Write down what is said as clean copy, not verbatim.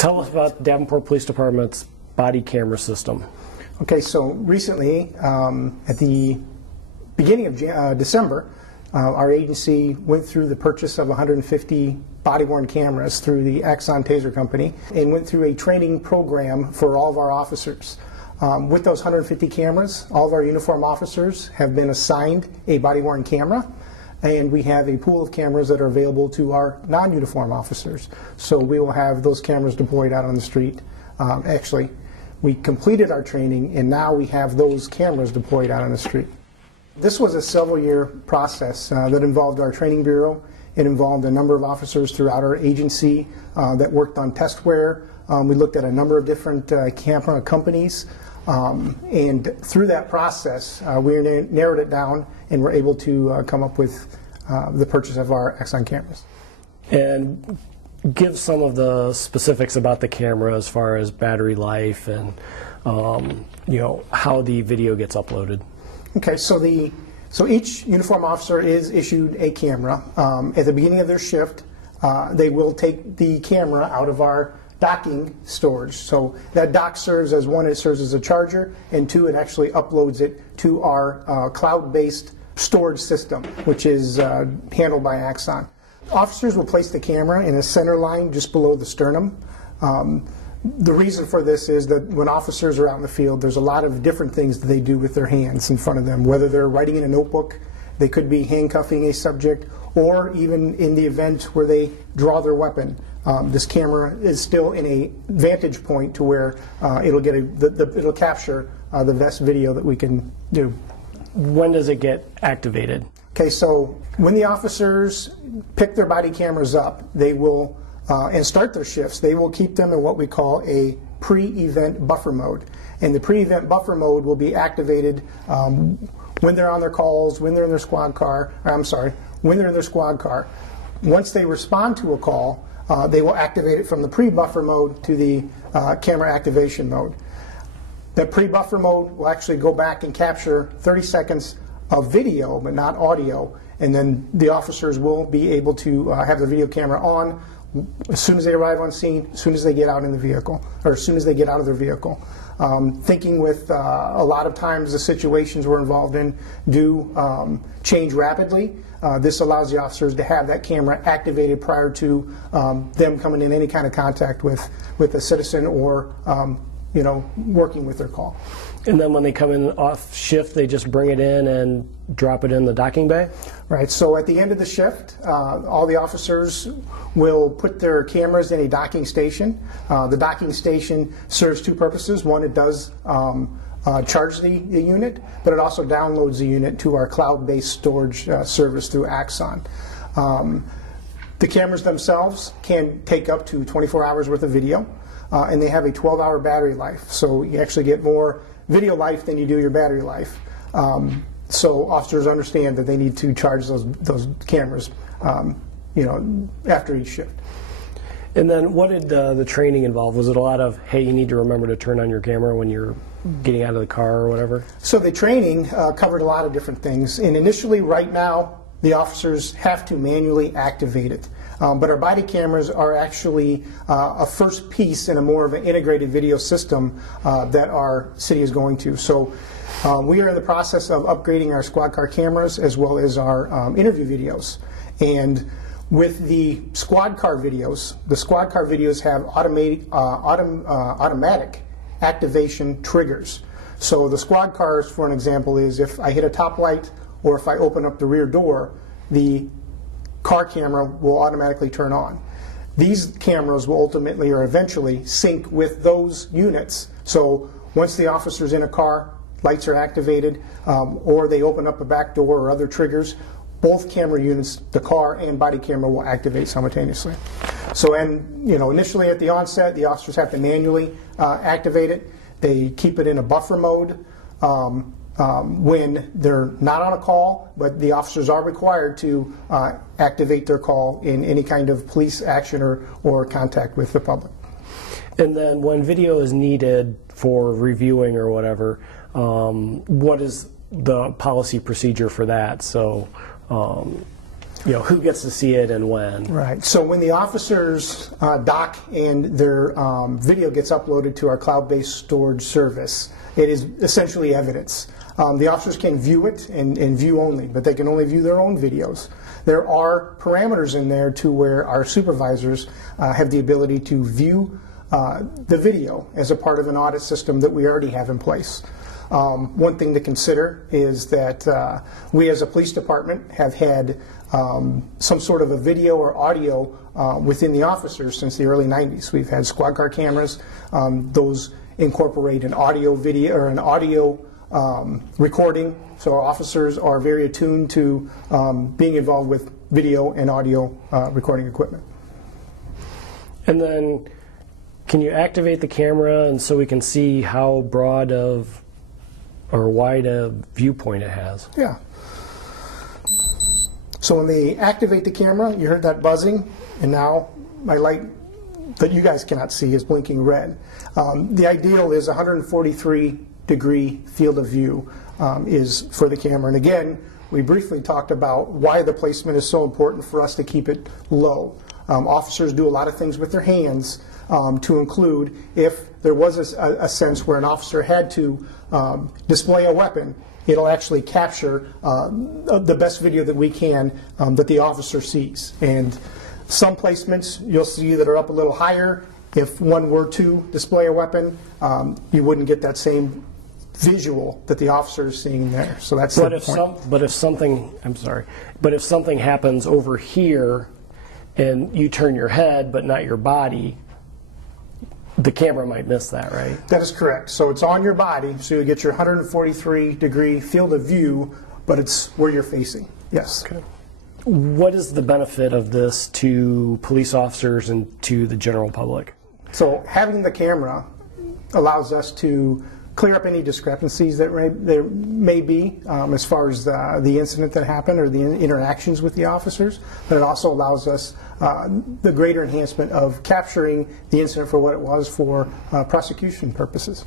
Tell us about Davenport Police Department's body camera system. Okay, so recently, at the beginning of December, our agency went through the purchase of 150 body-worn cameras through the Axon Taser Company and went through a training program for all of our officers. With those 150 cameras, all of our uniform officers have been assigned a body-worn camera, and we have a pool of cameras that are available to our non-uniform officers. So we will have those cameras deployed out on the street. Actually, we completed our training, and now we have those cameras deployed out on the street. This was a several-year process that involved our training bureau. It involved a number of officers throughout our agency that worked on test wear. We looked at a number of different camera companies, and through that process, we narrowed it down and were able to come up with the purchase of our Axon cameras. And give some of the specifics about the camera as far as battery life and how the video gets uploaded. Okay, so each uniform officer is issued a camera. At the beginning of their shift, they will take the camera out of our docking storage. So that dock serves as one, it serves as a charger, and two, it actually uploads it to our cloud-based storage system, which is handled by Axon. Officers will place the camera in a center line just below the sternum. The reason for this is that when officers are out in the field, there's a lot of different things that they do with their hands in front of them, whether they're writing in a notebook, they could be handcuffing a subject, or even in the event where they draw their weapon. This camera is still in a vantage point to where it'll capture the best video that we can do. When does it get activated? Okay, so when the officers pick their body cameras up, they will and start their shifts, they will keep them in what we call a pre-event buffer mode. And the pre-event buffer mode will be activated when they're on their calls, when they're in their squad car, when they're in their squad car. Once they respond to a call, they will activate it from the pre-buffer mode to the camera activation mode. That pre-buffer mode will actually go back and capture 30 seconds of video, but not audio, and then the officers will be able to have the video camera on as soon as they arrive on scene, as soon as they get out in the vehicle, or as soon as they get out of their vehicle. Thinking with a lot of times the situations we're involved in do change rapidly. This allows the officers to have that camera activated prior to them coming in any kind of contact with a citizen or working with their call. And then when they come in off shift, they just bring it in and drop it in the docking bay? Right, so at the end of the shift, all the officers will put their cameras in a docking station. The docking station serves two purposes. One, it does charge the unit, but it also downloads the unit to our cloud-based storage service through Axon. The cameras themselves can take up to 24 hours worth of video, and they have a 12-hour battery life. So you actually get more video life than you do your battery life. So officers understand that they need to charge those cameras, after each shift. And then what did the training involve? Was it a lot of, hey, you need to remember to turn on your camera when you're getting out of the car or whatever? So the training covered a lot of different things. And initially, right now, the officers have to manually activate it. But our body cameras are actually a first piece in a more of an integrated video system that our city is going to. So we are in the process of upgrading our squad car cameras as well as our interview videos. And with the squad car videos have automatic activation triggers. So the squad cars, for an example, is if I hit a top light or if I open up the rear door, the car camera will automatically turn on. These cameras will ultimately or eventually sync with those units. So once the officer's in a car, lights are activated, or they open up a back door or other triggers, both camera units, the car and body camera, will activate simultaneously. So, initially at the onset, the officers have to manually activate it. They keep it in a buffer mode when they're not on a call, but the officers are required to activate their call in any kind of police action or contact with the public. And then when video is needed for reviewing or whatever, what is the policy procedure for that? So who gets to see it and when. Right. So when the officers dock and their video gets uploaded to our cloud-based storage service, it is essentially evidence. The officers can view it and view only, but they can only view their own videos. There are parameters in there to where our supervisors have the ability to view the video as a part of an audit system that we already have in place. One thing to consider is that we as a police department have had some sort of a video or audio within the officers since the early 90s. We've had squad car cameras. Those incorporate an audio video or an audio recording, so our officers are very attuned to being involved with video and audio recording equipment. And then can you activate the camera and so we can see how broad of or wide a viewpoint it has? Yeah. So when they activate the camera, you heard that buzzing, and now my light that you guys cannot see is blinking red. The ideal is 143-degree field of view is for the camera. And again, we briefly talked about why the placement is so important for us to keep it low. Officers do a lot of things with their hands, to include if there was a sense where an officer had to display a weapon, it'll actually capture the best video that we can that the officer sees. And some placements you'll see that are up a little higher. If one were to display a weapon, you wouldn't get that same visual that the officer is seeing there. So that's the point. But if something happens over here and you turn your head but not your body, the camera might miss that, right? That is correct. So it's on your body, so you get your 143-degree field of view, but it's where you're facing. Yes. Okay. What is the benefit of this to police officers and to the general public? So having the camera allows us to clear up any discrepancies that there may be as far as the incident that happened or the interactions with the officers, but it also allows us the greater enhancement of capturing the incident for what it was for prosecution purposes.